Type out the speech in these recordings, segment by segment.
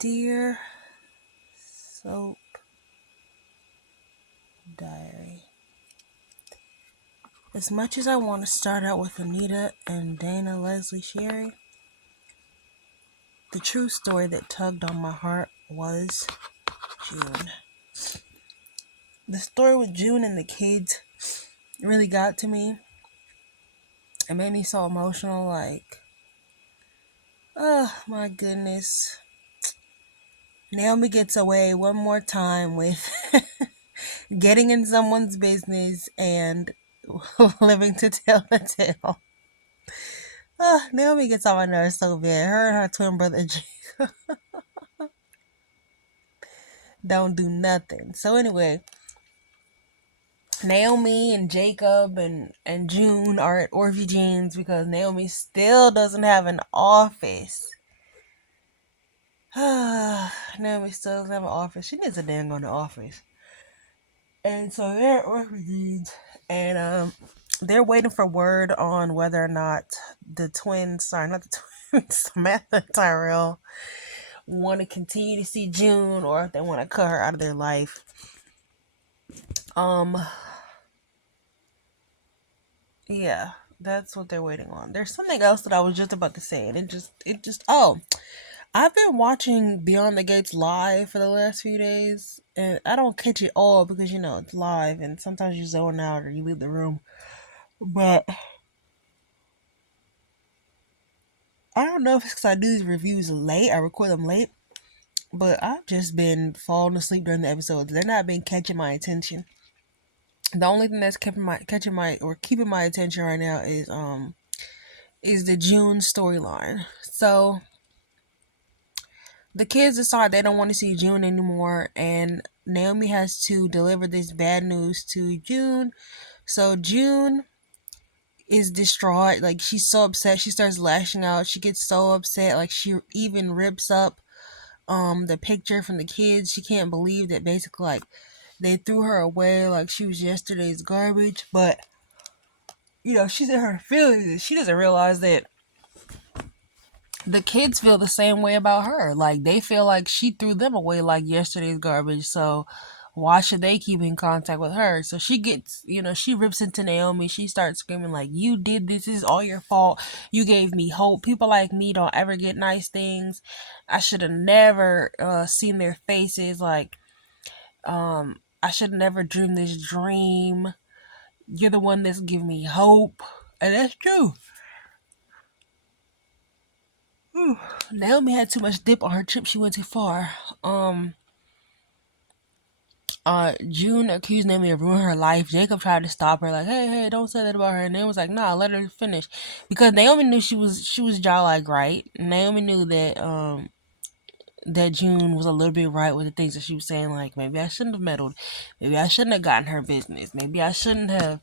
Dear Soap Diary. As much as I want to start out with Anita and Dana Leslie Sherry, the true story that tugged on my heart was June. The story with June and the kids really got to me. It made me so emotional, oh my goodness. Naomi gets away one more time with getting in someone's business and living to tell the tale. Naomi gets on my nerves so bad. Her and her twin brother Jacob don't do nothing. So anyway, Naomi and Jacob and June are at Orphy Jeans because Naomi still doesn't have an office. Naomi still doesn't have an office. She needs a dang on the office. And so they're at Orphy Jeans, and they're waiting for word on whether or not the twins, sorry, not the twins, Samantha and Tyrell, want to continue to see June or if they want to cut her out of their life. Yeah, that's what they're waiting on. There's something else that I was just about to say, and I've been watching Beyond the Gates live for the last few days, and I don't catch it all because it's live, and sometimes you zone out or you leave the room. But I don't know if it's because I do these reviews late, I record them late, but I've just been falling asleep during the episodes. They're not been catching my attention. The only thing that's keeping my attention right now is the June storyline. So the kids decide they don't want to see June anymore, and Naomi has to deliver this bad news to June. So June is distraught. Like, she's so upset. She starts lashing out. She gets so upset. Like, she even rips up the picture from the kids. She can't believe that basically, like, they threw her away like she was yesterday's garbage. But she's in her feelings, and she doesn't realize that the kids feel the same way about her. Like, they feel like she threw them away like yesterday's garbage. So why should they keep in contact with her? So she gets, she rips into Naomi. She starts screaming like, you did this. This is all your fault. You gave me hope. People like me don't ever get nice things. I should have never seen their faces. Like, I should have never dreamed this dream. You're the one that's giving me hope. And that's true. Naomi had too much dip on her trip. She went too far. June accused Naomi of ruining her life. Jacob tried to stop her, like, hey, don't say that about her. And Naomi was like, nah, let her finish. Because Naomi knew she was jawlike right. Naomi knew that that June was a little bit right with the things that she was saying, like, maybe I shouldn't have meddled. Maybe I shouldn't have gotten her business. Maybe I shouldn't have,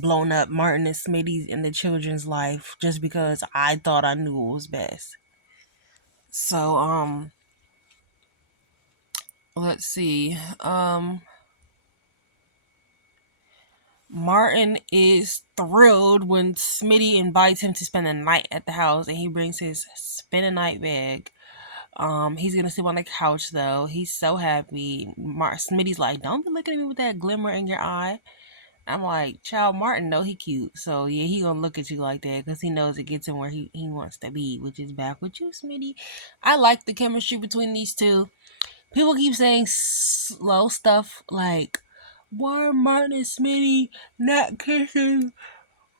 blown up Martin and Smitty's in the children's life just because I thought I knew what was best. So, let's see. Martin is thrilled when Smitty invites him to spend the night at the house, and he brings his spend a night bag. He's gonna sleep on the couch though. He's so happy. Smitty's like, "Don't be looking at me with that glimmer in your eye." I'm like, "Child, Martin know he cute, so yeah, he gonna look at you like that because he knows it gets him where he wants to be, which is back with you, Smitty." I like the chemistry between these two. People keep saying slow stuff like, why are Martin and Smitty not kissing?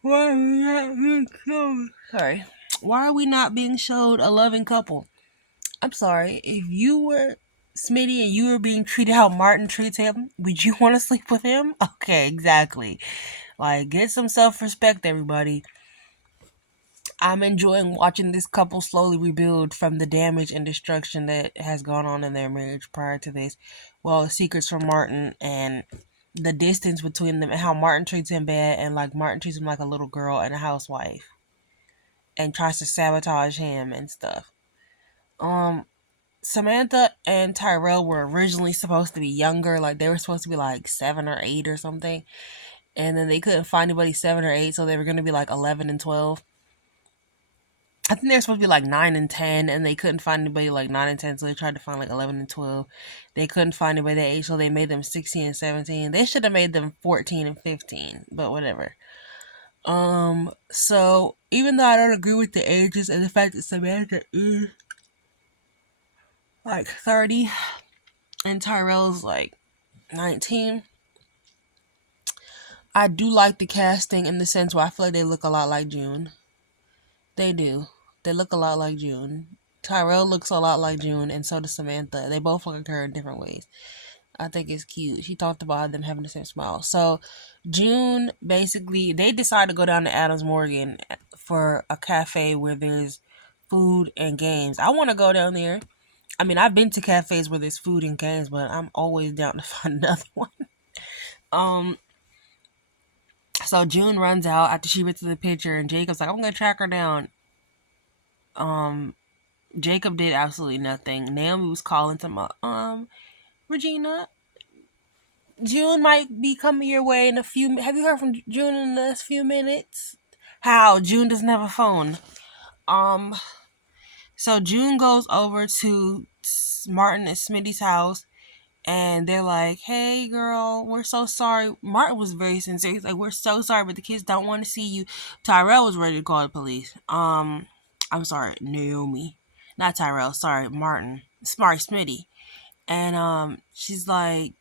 Why are we not being showed? Sorry. Why are we not being showed a loving couple? I'm sorry. If you were Smitty and you were being treated how Martin treats him, would you want to sleep with him? Okay, exactly. Like, get some self-respect, everybody. I'm enjoying watching this couple slowly rebuild from the damage and destruction that has gone on in their marriage prior to this. Well, secrets from Martin and the distance between them and how Martin treats him bad, and like Martin treats him like a little girl and a housewife and tries to sabotage him and stuff. Samantha and Tyrell were originally supposed to be younger, like they were supposed to be like 7 or 8 or something, and then they couldn't find anybody 7 or 8, so they were going to be like 11 and 12. I think they're supposed to be like 9 and 10, and they couldn't find anybody like 9 and 10, so they tried to find like 11 and 12. They couldn't find anybody that age, so they made them 16 and 17. They should have made them 14 and 15, but whatever. So even though I don't agree with the ages and the fact that Samantha is like 30 and Tyrell's like 19, I do like the casting in the sense where I feel like they look a lot like June. They do. They look a lot like June. Tyrell looks a lot like June, and so does Samantha. They both look like her in different ways. I think it's cute. She talked about them having the same smile. So June, basically, they decide to go down to Adams Morgan for a cafe where there's food and games. I want to go down there. I mean, I've been to cafes where there's food and games, but I'm always down to find another one. Um, so June runs out after she gets to the picture, and Jacob's like, "I'm gonna track her down." Um, Jacob did absolutely nothing. Naomi was calling to my Regina, June might be coming your way in a few. Have you heard from June in the next few minutes? How June doesn't have a phone. Um, so June goes over to Martin and Smitty's house, and they're like, "Hey, girl, we're so sorry." Martin was very sincere. He's like, "We're so sorry, but the kids don't want to see you." Tyrell was ready to call the police. I'm sorry, Naomi, not Tyrell. Sorry, Martin. Sorry, Smitty. And she's like,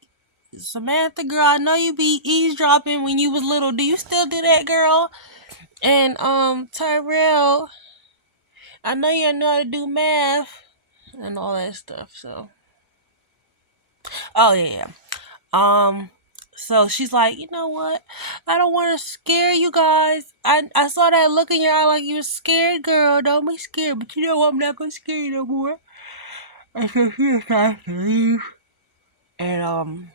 "Samantha, girl, I know you be eavesdropping when you was little. Do you still do that, girl?" And Tyrell, I know you know how to do math and all that stuff. So, oh yeah. So she's like, "You know what? I don't want to scare you guys. I saw that look in your eye like you were scared, girl. Don't be scared. But you know what? I'm not gonna scare you no more." And so she decides to leave. And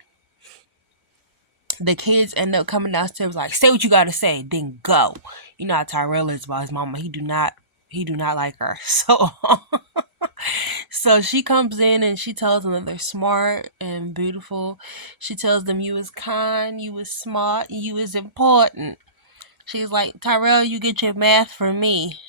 the kids end up coming downstairs like, "Say what you gotta say, then go." You know how Tyrell is about his mama. He do not like her. So she comes in and she tells them that they're smart and beautiful. She tells them you is kind, you is smart, you is important. She's like, "Tyrell, you get your math from me."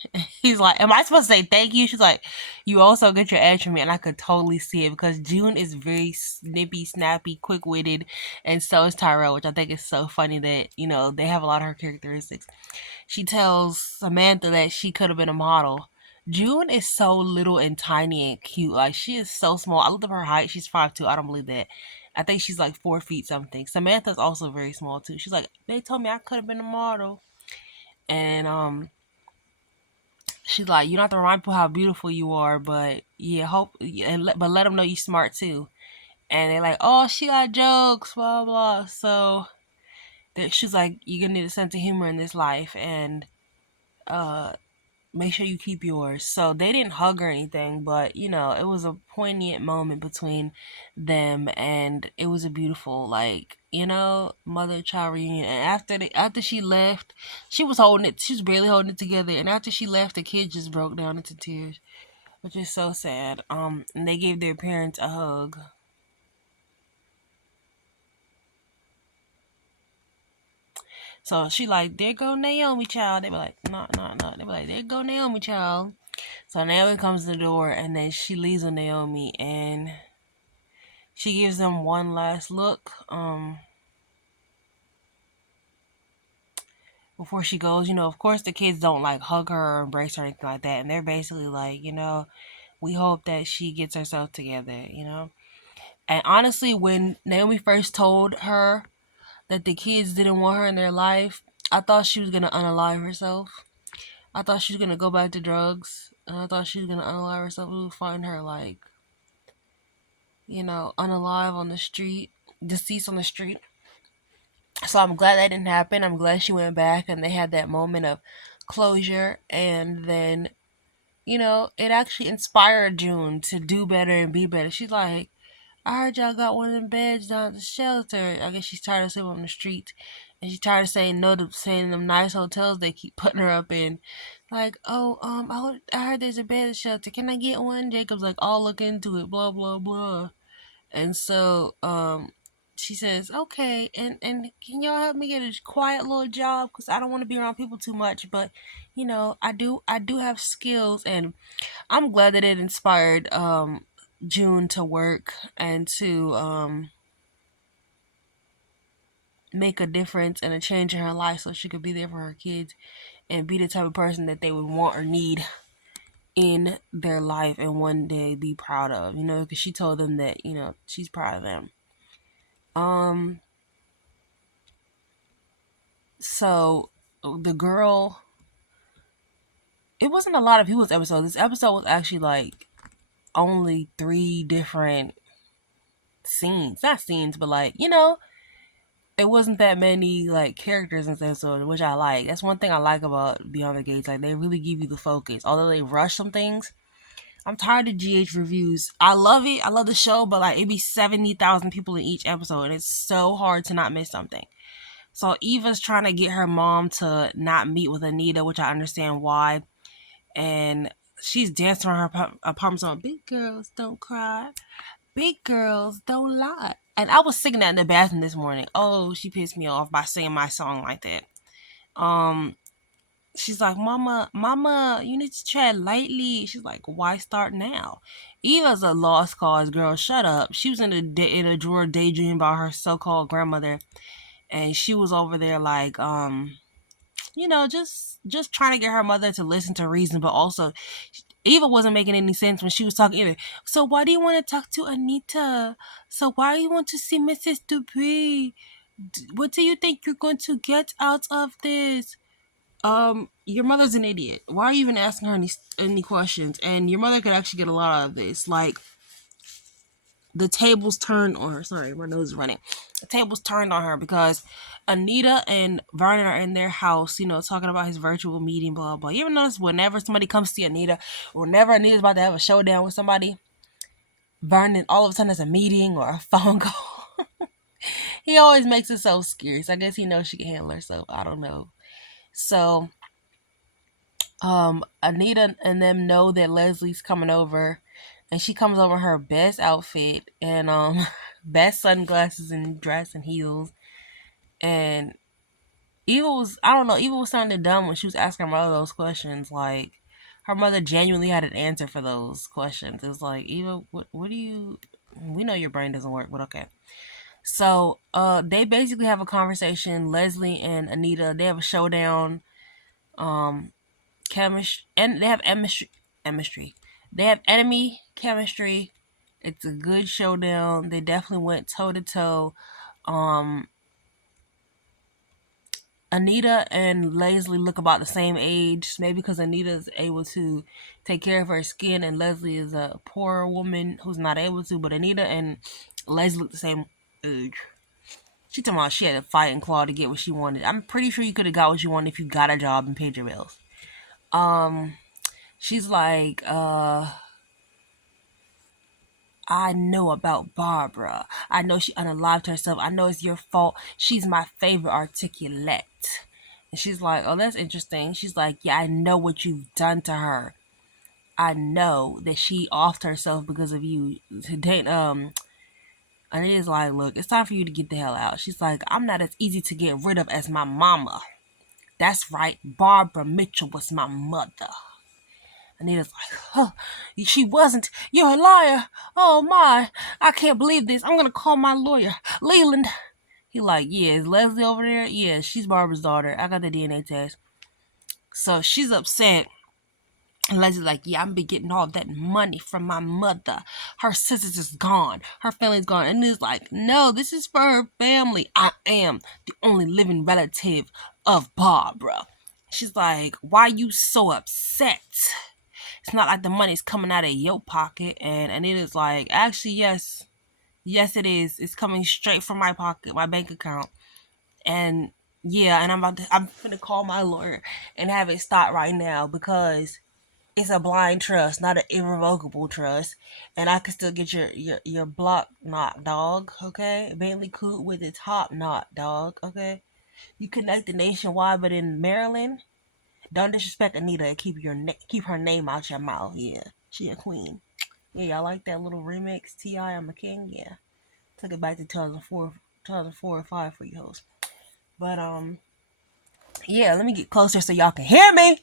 He's like, "Am I supposed to say thank you?" She's like, "You also get your edge from me." And I could totally see it because June is very snippy, snappy, quick witted, and so is Tyrell, which I think is so funny that, they have a lot of her characteristics. She tells Samantha that she could have been a model. June is so little and tiny and cute. Like, she is so small. I looked up her height. She's 5'2". I don't believe that. I think she's like 4 feet something. Samantha's also very small too. She's like, "They told me I could have been a model." And she's like, "You don't have to remind people how beautiful you are, but yeah, but let them know you smart too." And they're like, "Oh, she got jokes, blah blah." So she's like, "You're gonna need a sense of humor in this life, and uh, make sure you keep yours." So they didn't hug or anything, but it was a poignant moment between them, and it was a beautiful, like, mother child reunion. And after she left, she was barely holding it together, and after she left, the kid just broke down into tears, which is so sad. And they gave their parents a hug. So she like, "There go Naomi, child." They be like, "No, no, no." They be like, "There go Naomi, child." So Naomi comes to the door, and then she leaves with Naomi, and she gives them one last look before she goes. Of course, the kids don't like hug her or embrace her or anything like that, and they're basically like, "We hope that she gets herself together." And honestly, when Naomi first told her that the kids didn't want her in their life, I thought she was gonna unalive herself. I thought she was gonna go back to drugs, and I thought she was gonna unalive herself. We would find her like, unalive on the street, deceased on the street. So I'm glad that didn't happen. I'm glad she went back and they had that moment of closure. And then, it actually inspired June to do better and be better. She's like, "I heard y'all got one of them beds down at the shelter." I guess she's tired of sleeping on the street. And she's tired of saying no to saying them nice hotels they keep putting her up in. Like, "Oh, I heard there's a bed at the shelter. Can I get one?" Jacob's like, "I'll look into it, blah, blah, blah." And so, she says, okay, and can y'all help me get a quiet little job? Because I don't want to be around people too much, but, I do have skills. And I'm glad that it inspired June to work and to make a difference and a change in her life so she could be there for her kids and be the type of person that they would want or need in their life and one day be proud of, because she told them that, she's proud of them. So the girl, it wasn't a lot of people's episode. This episode was actually like only 3 different scenes. Not scenes, but like, it wasn't that many like characters in this episode, which I like. That's one thing I like about Beyond the Gates. Like, they really give you the focus. Although they rush some things. I'm tired of GH reviews. I love it. I love the show, but like, it'd be 70,000 people in each episode, and it's so hard to not miss something. So Eva's trying to get her mom to not meet with Anita, which I understand why. And she's dancing around her apartment song, "Big girls don't cry, big girls don't lie." And I was singing that in the bathroom this morning. Oh, she pissed me off by singing my song like that. She's like, Mama, you need to tread lightly. She's like, why start now? Eva's a lost cause, girl. Shut up. She was in a drawer daydreaming about her so-called grandmother, and she was over there like, just trying to get her mother to listen to reason, but also Eva wasn't making any sense when she was talking either. So why do you want to talk to Anita? So why do you want to see Mrs. Dupree? What do you think you're going to get out of this? Your mother's an idiot. Why are you even asking her any questions? And your mother could actually get a lot out of this. Like, the tables turned on her. Sorry, my nose is running. The tables turned on her because Anita and Vernon are in their house, talking about his virtual meeting, blah, blah. You ever notice whenever somebody comes to see Anita, whenever Anita's about to have a showdown with somebody, Vernon all of a sudden has a meeting or a phone call. He always makes it so scary. So I guess he knows she can handle herself. I don't know. So Anita and them know that Leslie's coming over, and she comes over in her best outfit and best sunglasses and dress and heels. And Eva was, I don't know, Eva was sounding dumb when she was asking her mother those questions. Like, her mother genuinely had an answer for those questions. It was like, Eva, what do you, we know your brain doesn't work, but okay. So they basically have a conversation. Leslie and Anita, they have a showdown. Chemistry, and they have chemistry. They have enemy chemistry. It's a good showdown. They definitely went toe to toe. Anita and Leslie look about the same age, maybe because Anita's able to take care of her skin and Leslie is a poor woman who's not able to. But Anita and Leslie look the same age. She talking about she had to fight and claw to get what she wanted. I'm pretty sure you could have got what you wanted if you got a job and paid your bills. She's like, I know about Barbara. I know she unalived herself. I know it's your fault. She's my favorite articulate. And she's like, oh, that's interesting. She's like, yeah, I know what you've done to her. I know that she offed herself because of you. And it is like, look, it's time for you to get the hell out. She's like, I'm not as easy to get rid of as my mama. That's right. Barbara Mitchell was my mother. Anita's like, oh, she wasn't. You're a liar. Oh, my. I can't believe this. I'm going to call my lawyer. Leland. He like, yeah, is Leslie over there? Yeah, she's Barbara's daughter. I got the DNA test. So she's upset. And Leslie's like, yeah, I'm be getting all that money from my mother. Her sisters is gone. Her family's gone. And it's like, no, this is for her family. I am the only living relative of Barbara. She's like, why you so upset? It's not like the money's coming out of your pocket. And Anita's like, actually, yes. Yes, it is. It's coming straight from my pocket, my bank account. And yeah, and I'm gonna call my lawyer and have it stop right now because it's a blind trust, not an irrevocable trust. And I can still get your block knocked, dog. Okay, Bentley Coupe with its top knot, dog. Okay, you connected nationwide, but in Maryland, don't disrespect Anita and keep her name out your mouth. Yeah, she a queen. Yeah, y'all like that little remix? T.I. I'm a King. Yeah, took it back to 2004 2004 or 5 for you hoes. But yeah, let me get closer so y'all can hear me.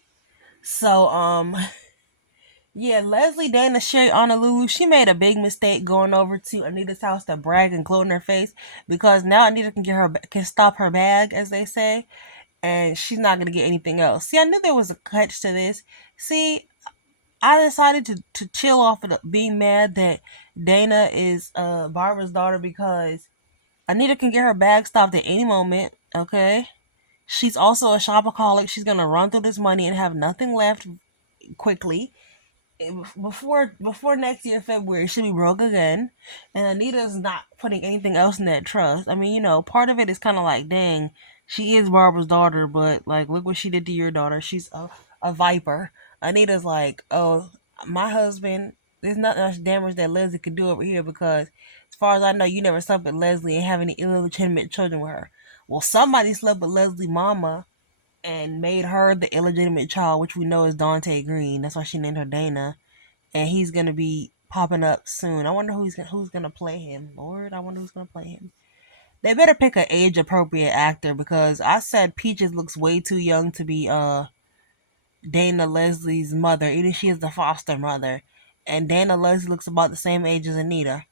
So yeah, Leslie Dana Sherry Honolulu, she made a big mistake going over to Anita's house to brag and gloat in her face, because now Anita can stop her bag, as they say, and she's not gonna get anything else. See, I knew there was a catch to this. See, I decided to chill off of being mad that Dana is Barbara's daughter, because Anita can get her bag stopped at any moment. Okay, she's also a shopaholic. She's gonna run through this money and have nothing left quickly. Before next year February, she'll be broke again, and Anita's not putting anything else in that trust. I mean, part of it is kind of like, dang, she is Barbara's daughter, but like, look what she did to your daughter. She's a viper. Anita's like, oh, my husband, there's not much damage that Leslie could do over here, because as far as I know, you never slept with Leslie and have any illegitimate children with her. Well, somebody slept with Leslie's mama and made her the illegitimate child, which we know is Dante Green. That's why she named her Dana, and he's gonna be popping up soon. I wonder who's gonna play him. Lord, I wonder who's gonna play him. They better pick an age appropriate actor, because I said Peaches looks way too young to be Dana Leslie's mother, even if she is the foster mother, and Dana Leslie looks about the same age as Anita.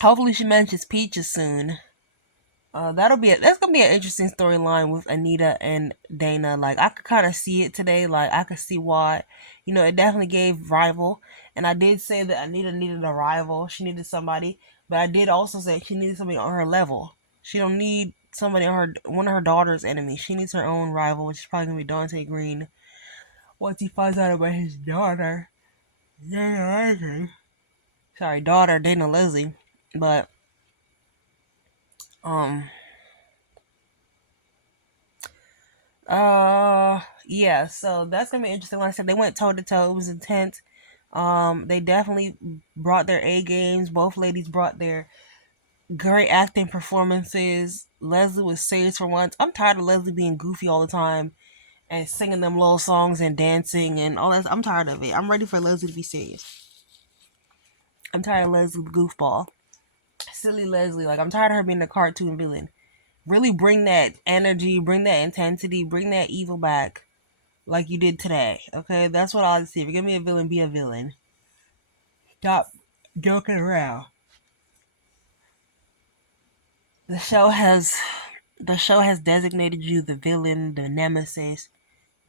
Hopefully, she mentions Peaches soon. That's gonna be an interesting storyline with Anita and Dana. Like, I could kind of see it today. Like, I could see why. It definitely gave rival, and I did say that Anita needed a rival. She needed somebody, but I did also say she needed somebody on her level. She don't need somebody on one of her daughter's enemies. She needs her own rival, which is probably gonna be Dante Green once he finds out about his daughter, Dana Leslie. Sorry, daughter Dana Leslie, but um. Yeah, so that's gonna be interesting. Like I said, they went toe to toe. It was intense. They definitely brought their A games. Both ladies brought their great acting performances. Leslie was serious for once. I'm tired of Leslie being goofy all the time and singing them little songs and dancing and all that. I'm tired of it. I'm ready for Leslie to be serious. I'm tired of Leslie the goofball. Silly Leslie. Like, I'm tired of her being a cartoon villain. Really bring that energy, bring that intensity, bring that evil back, like you did today. Okay, that's what I like to see. If you're gonna be a villain, be a villain. Stop joking around. The show has designated you the villain, the nemesis.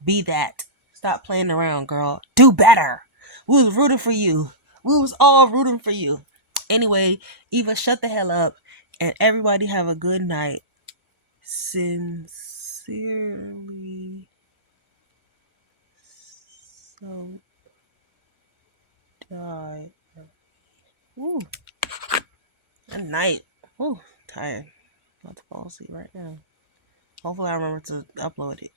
Be that. Stop playing around, girl. Do better. We was rooting for you. We was all rooting for you. Anyway, Eva, shut the hell up, and everybody have a good night. Sincerely, so die. Ooh, good night. Ooh, tired. About to fall asleep right now. Hopefully, I remember to upload it.